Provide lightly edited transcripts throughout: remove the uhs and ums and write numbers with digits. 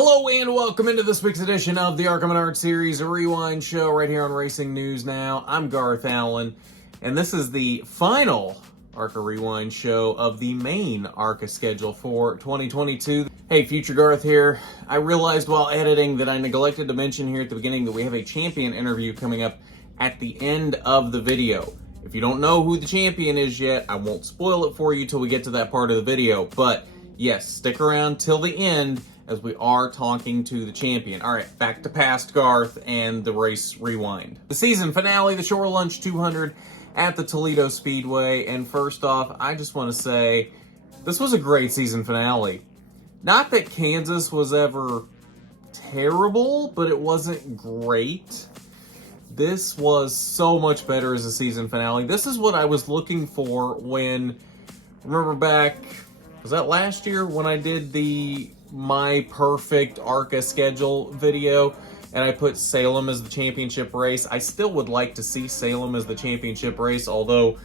Hello and welcome into this week's edition of the ARCA Series, a rewind show right here on Racing News Now. I'm Garth Allen, and this is the final ARCA Rewind show of the main ARCA schedule for 2022. Hey, Future Garth here. I realized while editing that I neglected to mention here at the beginning that we have a champion interview coming up at the end of the video. If you don't know who the champion is yet, I won't spoil it for you till we get to that part of the video, but yes, stick around till the end as we are talking to the champion. All right, back to past Garth and the race rewind. The season finale, the Shore Lunch 200 at the Toledo Speedway. And first off, I just want to say this was a great season finale. Not that Kansas was ever terrible, but it wasn't great. This was so much better as a season finale. This is what I was looking for when, remember back, was that last year when I did the My Perfect ARCA schedule video and I put Salem as the championship race? I still would like to see Salem as the championship race, although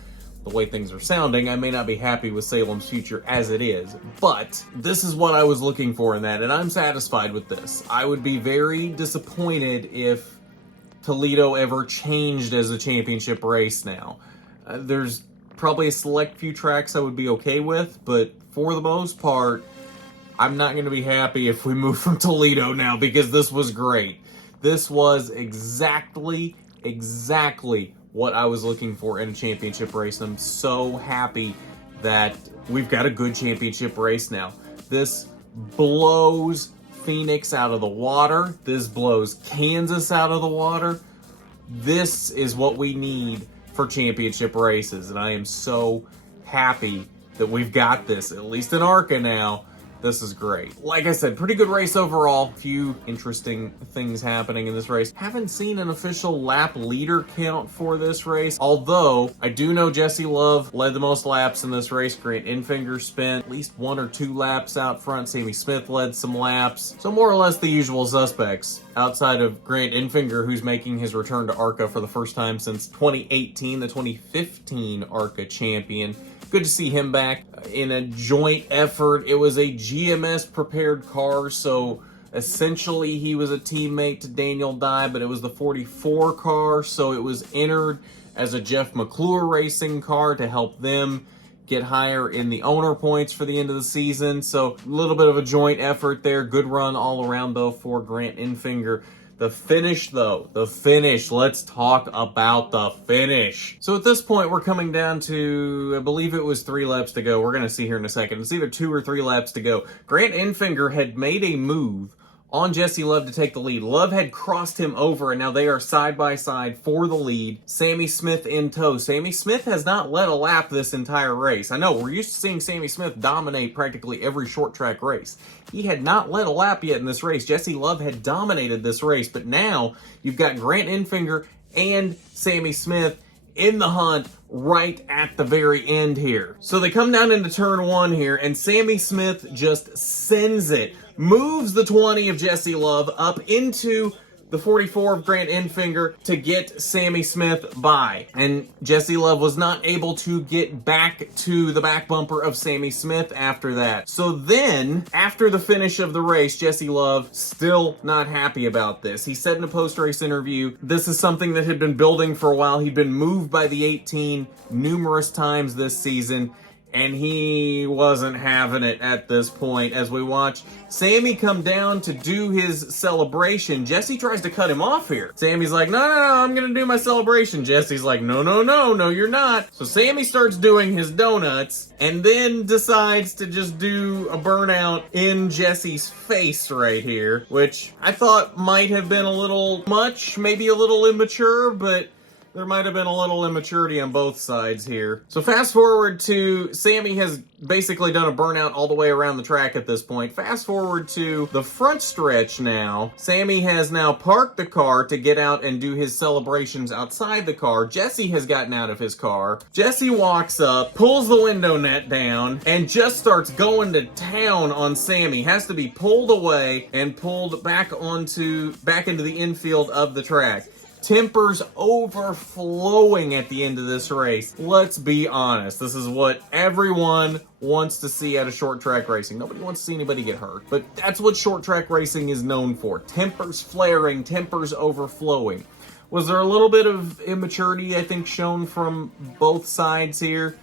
the way things are sounding, I may not be happy with Salem's future as it is. But this is what I was looking for in that, and I'm satisfied with this. I would be very disappointed if Toledo ever changed as a championship race now. There's probably a select few tracks I would be okay with, but for the most part, I'm not going to be happy if we move from Toledo now, because this was great. This was exactly what I was looking for in a championship race. I'm so happy that we've got a good championship race now. This blows Phoenix out of the water. This blows Kansas out of the water. This is what we need for championship races, and I am so happy that we've got this, at least in ARCA now. This is great. Like I said, pretty good race overall. Few interesting things happening in this race. Haven't seen an official lap leader count for this race, although I do know Jesse Love led the most laps in this race. Grant Enfinger spent at least 1 or 2 laps out front. Sammy Smith led some laps. So more or less the usual suspects, outside of Grant Enfinger, who's making his return to ARCA for the first time since 2018, the 2015 ARCA champion. Good to see him back in a joint effort. It was a GMS prepared car, so essentially he was a teammate to Daniel Dye, but it was the 44 car, so it was entered as a Jeff McClure Racing car to help them get higher in the owner points for the end of the season. So a little bit of a joint effort there. Good run all around, though, for Grant Enfinger. The finish, though, the finish. Let's talk about the finish. So at this point, we're coming down to, I believe it was 3 laps to go. We're going to see here in a second. It's either 2 or 3 laps to go. Grant Enfinger had made a move on Jesse Love to take the lead. Love had crossed him over, and now they are side by side for the lead. Sammy Smith in tow. Sammy Smith has not led a lap this entire race. I know, we're used to seeing Sammy Smith dominate practically every short track race. He had not led a lap yet in this race. Jesse Love had dominated this race, but now you've got Grant Enfinger and Sammy Smith in the hunt right at the very end here. So they come down into turn 1 here, and Sammy Smith just sends it. Moves the 20 of Jesse Love up into the 44 of Grant Enfinger to get Sammy Smith by. And Jesse Love was not able to get back to the back bumper of Sammy Smith after that. So then, after the finish of the race, Jesse Love still not happy about this. He said in a post-race interview, this is something that had been building for a while. He'd been moved by the 18 numerous times this season, and he wasn't having it at this point. As we watch Sammy come down to do his celebration, Jesse tries to cut him off here. Sammy's like, no, I'm gonna do my celebration. Jesse's like, no, you're not. So Sammy starts doing his donuts and then decides to just do a burnout in Jesse's face right here, which I thought might have been a little much, maybe a little immature, but there might have been a little immaturity on both sides here. So fast forward to Sammy has basically done a burnout all the way around the track at this point. Fast forward to the front stretch now. Sammy has now parked the car to get out and do his celebrations outside the car. Jesse has gotten out of his car. Jesse walks up, pulls the window net down, and just starts going to town on Sammy. Has to be pulled away and pulled back into the infield of the track. Tempers overflowing at the end of this race. Let's be honest. This is what everyone wants to see out of short track racing. Nobody wants to see anybody get hurt, but that's what short track racing is known for. Tempers flaring, tempers overflowing. Was there a little bit of immaturity, I think, shown from both sides here?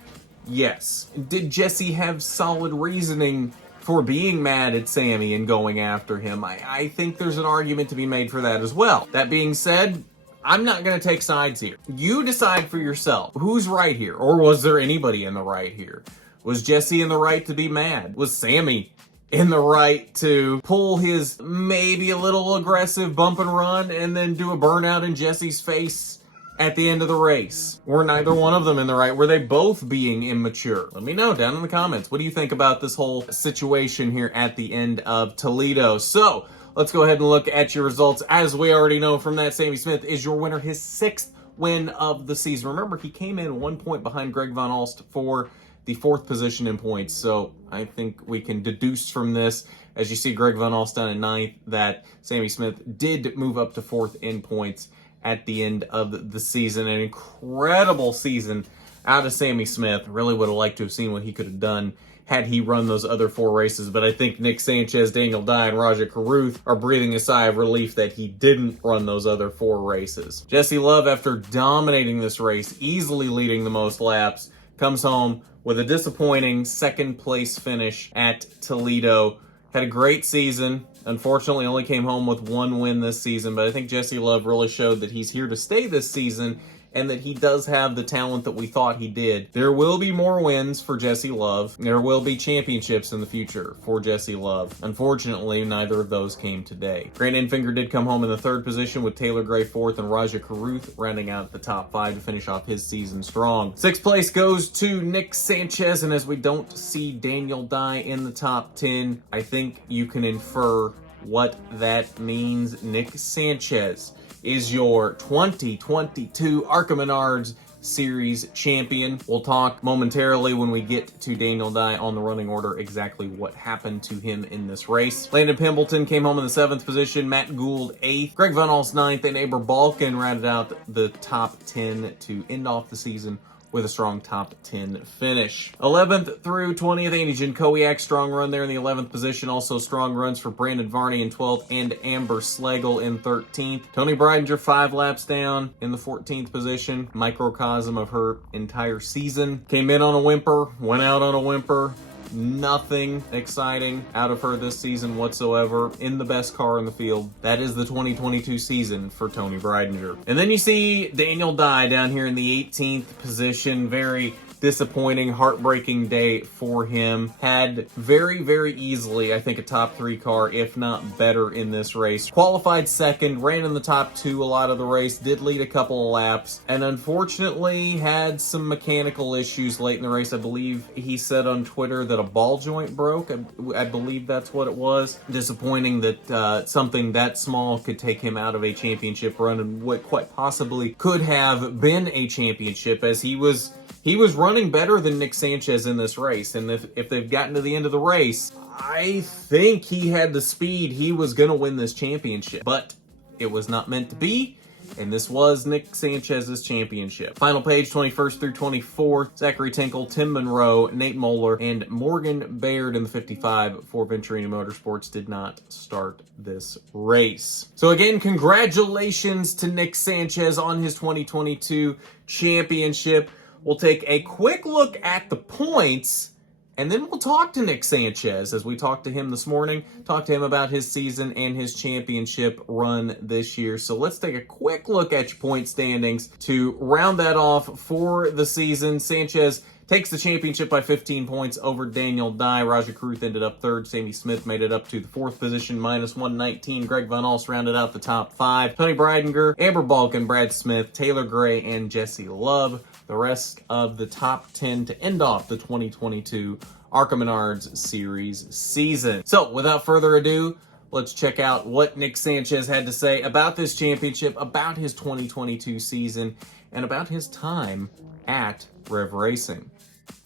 Yes. Did Jesse have solid reasoning for being mad at Sammy and going after him? I think there's an argument to be made for that as well. That being said, I'm not going to take sides here. You decide for yourself. Who's right here? Or was there anybody in the right here? Was Jesse in the right to be mad? Was Sammy in the right to pull his maybe a little aggressive bump and run and then do a burnout in Jesse's face at the end of the race? Were neither one of them in the right? Were they both being immature? Let me know down in the comments. What do you think about this whole situation here at the end of Toledo? So let's go ahead and look at your results. As we already know from that, Sammy Smith is your winner, his 6th win of the season. Remember, he came in 1 point behind Greg Van Alst for the 4th position in points. So I think we can deduce from this, as you see Greg Van Alst down in 9th, that Sammy Smith did move up to 4th in points at the end of the season. An incredible season out of Sammy Smith. Really would have liked to have seen what he could have done had he run those other 4 races, but I think Nic Sanchez, Daniel Dye, and Rajah Caruth are breathing a sigh of relief that he didn't run those other 4 races. Jesse Love, after dominating this race, easily leading the most laps, comes home with a disappointing 2nd place finish at Toledo. Had a great season. Unfortunately, only came home with 1 win this season, but I think Jesse Love really showed that he's here to stay this season and that he does have the talent that we thought he did. There will be more wins for Jesse Love. There will be championships in the future for Jesse Love. Unfortunately, neither of those came today. Grant Enfinger did come home in the 3rd position with Taylor Gray 4th and Rajah Caruth rounding out the top 5 to finish off his season strong. 6th place goes to Nic Sanchez, and as we don't see Daniel Dye in the top 10, I think you can infer what that means. Nic Sanchez is your 2022 ARCA Menards Series champion. We'll talk momentarily when we get to Daniel Dye on the running order exactly what happened to him in this race. Landon Pimbleton came home in the 7th position, Matt Gould 8th, Greg Van Alst 9th, and Aber Balkan rounded out the top 10 to end off the season with a strong top 10 finish. 11th through 20th, Andy Jankowiak, strong run there in the 11th position. Also strong runs for Brandon Varney in 12th and Amber Schlegel in 13th. Tony Breidinger 5 laps down in the 14th position. Microcosm of her entire season. Came in on a whimper, went out on a whimper. Nothing exciting out of her this season whatsoever in the best car in the field. That is the 2022 season for Tony Breidinger. And then you see Daniel Dye down here in the 18th position. Very disappointing, heartbreaking day for him. Had very, very easily, I think, a top 3 car, if not better, in this race. Qualified 2nd, ran in the top 2 a lot of the race, did lead a couple of laps, and unfortunately had some mechanical issues late in the race. I believe he said on Twitter that a ball joint broke. I believe that's what it was. Disappointing that something that small could take him out of a championship run and what quite possibly could have been a championship, as he was running better than Nic Sanchez in this race. And if they've gotten to the end of the race, I think he had the speed. He was going to win this championship. But it was not meant to be. And this was Nic Sanchez's championship. Final page, 21st through 24th. Zachary Tinkle, Tim Monroe, Nate Moeller, and Morgan Baird in the 55 for Venturina Motorsports did not start this race. So again, congratulations to Nic Sanchez on his 2022 championship. We'll take a quick look at the points, and then we'll talk to Nic Sanchez as we talked to him this morning, talk to him about his season and his championship run this year. So let's take a quick look at your point standings to round that off for the season. Sanchez takes the championship by 15 points over Daniel Dye. Rajah Caruth ended up 3rd. Sammy Smith made it up to the 4th position, minus 119. Greg Van Alst rounded out the top 5. Tony Breidinger, Amber Balkan, Brad Smith, Taylor Gray, and Jesse Love. The rest of the top 10 to end off the 2022 ARCA Menards Series season. So without further ado, let's check out what Nic Sanchez had to say about this championship, about his 2022 season, and about his time at Rev Racing.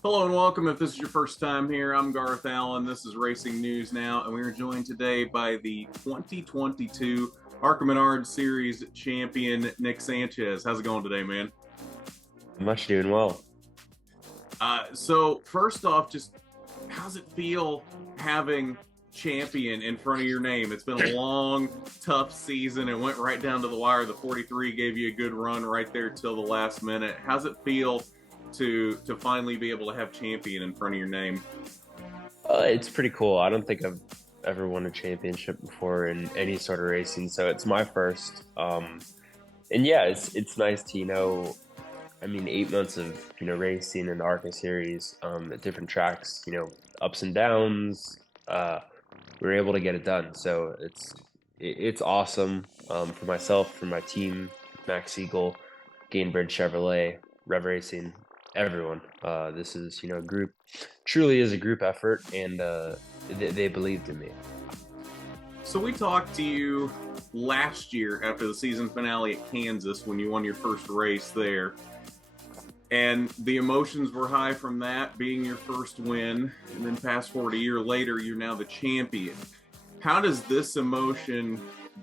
Hello and welcome. If this is your first time here, I'm Garth Allen. This is Racing News Now, and we are joined today by the 2022 ARCA Menard Series champion, Nic Antaya. How's it going today, man? Much doing well. So first off, just how's it feel having champion in front of your name? It's been a long, tough season. It went right down to the wire. The 43 gave you a good run right there till the last minute. How's it feel to finally be able to have champion in front of your name? It's pretty cool. I don't think I've ever won a championship before in any sort of racing, so it's my first. And yeah, it's nice to I mean, 8 months of racing in the ARCA series at different tracks, ups and downs. We were able to get it done, so it's awesome for myself, for my team, Max Eagle, Gainbridge Chevrolet, Rev Racing, everyone. This is a group, truly is a group effort, and they believed in me. So we talked to you last year after the season finale at Kansas when you won your first race there. And the emotions were high from that being your first win. And then fast forward a year later, you're now the champion. How does this emotion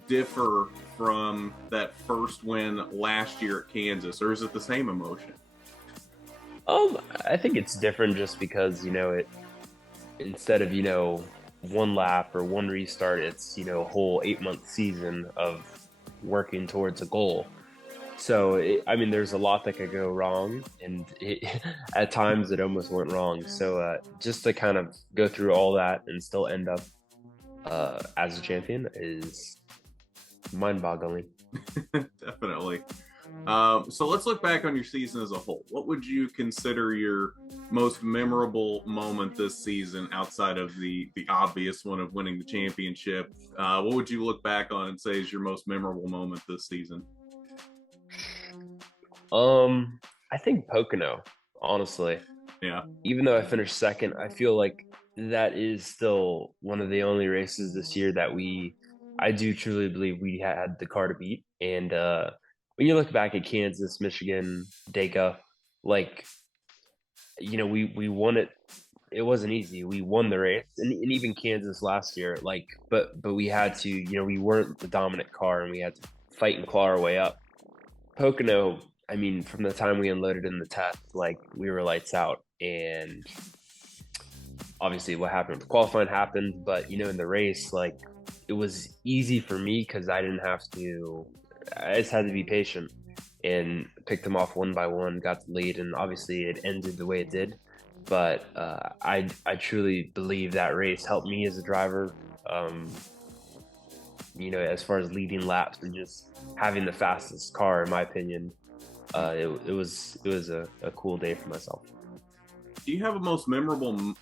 differ from that first win last year at Kansas? Or is it the same emotion? I think it's different just because it, instead of one lap or one restart, it's a whole 8 month season of working towards a goal. So I mean, there's a lot that could go wrong, and at times it almost went wrong. So just to kind of go through all that and still end up as a champion is mind-boggling. Definitely. So let's look back on your season as a whole. What would you consider your most memorable moment this season outside of the obvious one of winning the championship? What would you look back on and say is your most memorable moment this season? I think Pocono, honestly. Yeah. Even though I finished second, I feel like that is still one of the only races this year that I do truly believe we had the car to beat. And when you look back at Kansas, Michigan, Dayca, like, we won it. It wasn't easy. We won the race, and even Kansas last year, like, but we had to, we weren't the dominant car, and we had to fight and claw our way up. Pocono, I mean, from the time we unloaded in the test, like, we were lights out, and obviously what happened with the qualifying happened, but in the race, like, it was easy for me because I just had to be patient and picked them off one by one, got the lead, and obviously it ended the way it did. But I truly believe that race helped me as a driver, as far as leading laps and just having the fastest car, in my opinion. It was a cool day for myself. Do you have a most memorable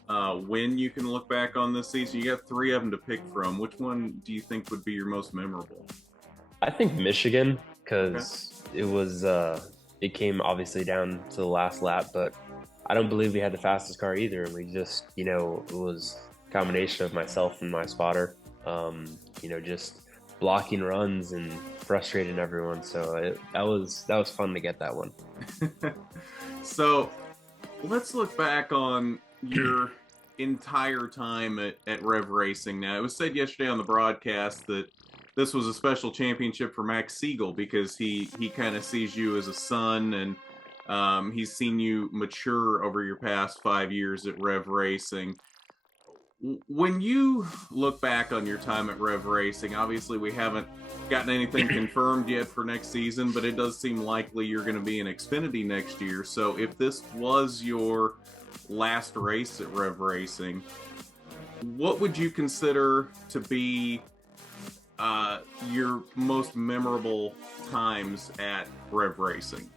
win you can look back on this season? You got three of them to pick from. Which one do you think would be your most memorable? I think Michigan, because it came obviously down to the last lap, but I don't believe we had the fastest car either. And we just, it was a combination of myself and my spotter, just blocking runs and frustrating everyone. So that was fun to get that one. So let's look back on your entire time at Rev Racing. Now, it was said yesterday on the broadcast that this was a special championship for Max Siegel because he kind of sees you as a son, and he's seen you mature over your past 5 years at Rev Racing. When you look back on your time at Rev Racing, obviously we haven't gotten anything confirmed yet for next season, but it does seem likely you're going to be in Xfinity next year. So if this was your last race at Rev Racing, what would you consider to be your most memorable times at Rev Racing?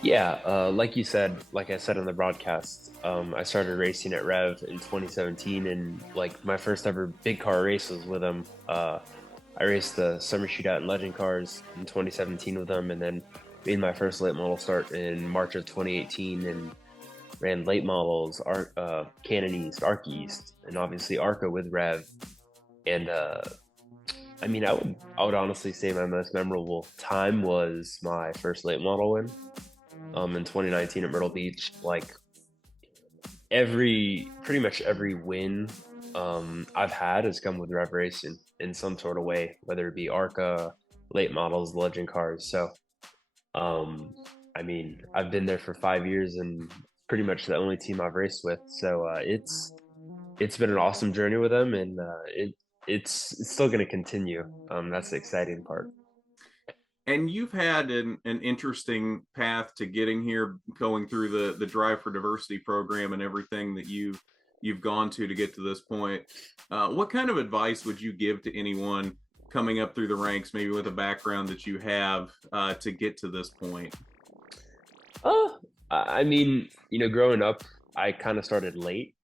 Yeah, like I said on the broadcast, I started racing at Rev in 2017, and like my first ever big car race was with them. I raced the Summer Shootout and Legend cars in 2017 with them, and then made my first late model start in March of 2018, and ran late models, Canon East, ARCA East, and obviously ARCA with Rev. And I mean, I would honestly say my most memorable time was my first late model win in 2019 at Myrtle Beach. Like, pretty much every win I've had has come with Rev Racing in some sort of way, whether it be ARCA, late models, legend cars. So, um, I mean, I've been there for 5 years and pretty much the only team I've raced with. So it's been an awesome journey with them, and it's still going to continue. That's the exciting part. And you've had an interesting path to getting here, going through the Drive for Diversity program and everything that you've gone to get to this point. What kind of advice would you give to anyone coming up through the ranks, maybe with a background that you have, to get to this point? I mean, growing up, I kind of started late,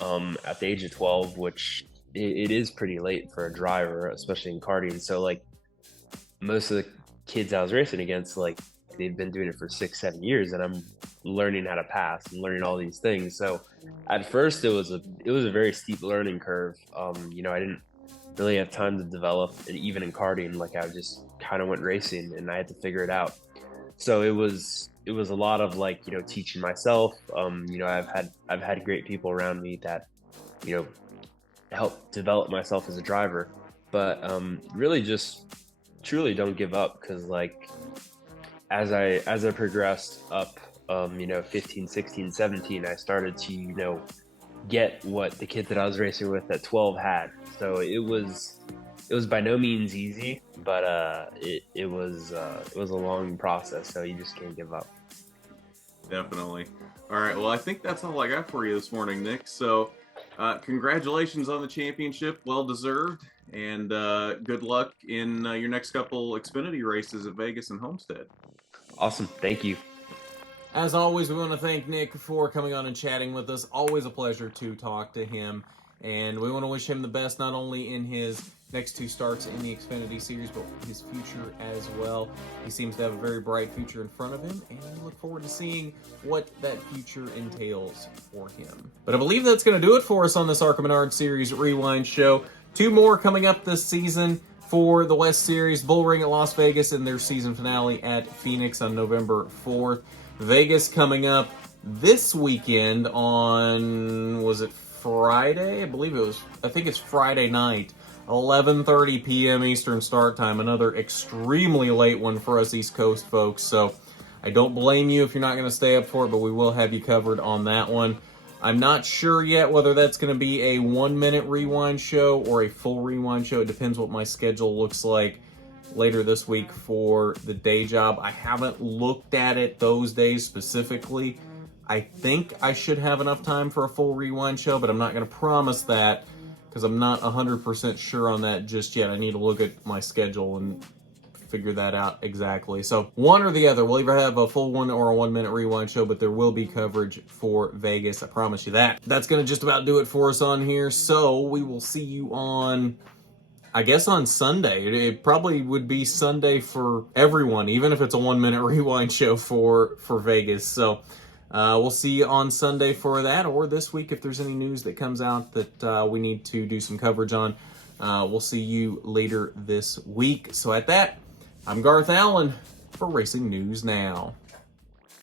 at the age of 12, which it is pretty late for a driver, especially in karting. So like most of the kids I was racing against, like they've been doing it for 6, 7 years, and I'm learning how to pass and learning all these things. So at first it was a very steep learning curve. I didn't really have time to develop, and even in karting, like I just kind of went racing and I had to figure it out. So it was a lot of like, teaching myself. I've had great people around me that, help develop myself as a driver, but really just truly don't give up, because like as I progressed up, 15, 16, 17, I started to get what the kids that I was racing with at 12 had. So it was by no means easy, but it was a long process, so you just can't give up. Definitely. All right. Well, I think that's all I got for you this morning, Nick. So, congratulations on the championship. Well deserved. And good luck in your next couple Xfinity races at Vegas and Homestead. Awesome. Thank you. As always, we want to thank Nick for coming on and chatting with us. Always a pleasure to talk to him. And we want to wish him the best, not only in his next 2 starts in the Xfinity Series, but his future as well. He seems to have a very bright future in front of him, and we look forward to seeing what that future entails for him. But I believe that's going to do it for us on this ARCA Menard Series Rewind show. 2 more coming up this season for the West Series. Bullring at Las Vegas and their season finale at Phoenix on November 4th. Vegas coming up this weekend on, was it Friday? I think it's Friday night, 11:30 p.m. Eastern Start Time. Another extremely late one for us East Coast folks. So I don't blame you if you're not going to stay up for it, but we will have you covered on that one. I'm not sure yet whether that's going to be a 1-minute rewind show or a full rewind show. It depends what my schedule looks like later this week for the day job. I haven't looked at it those days specifically. I think I should have enough time for a full rewind show, but I'm not going to promise that because I'm not 100% sure on that just yet. I need to look at my schedule and figure that out exactly. So one or the other. We'll either have a full 1 or a 1-minute rewind show, but there will be coverage for Vegas. I promise you that. That's going to just about do it for us on here. So we will see you on, I guess, on Sunday. It probably would be Sunday for everyone, even if it's a 1-minute rewind show for Vegas. So we'll see you on Sunday for that, or this week if there's any news that comes out that we need to do some coverage on. We'll see you later this week. So at that, I'm Garth Allen for Racing News Now.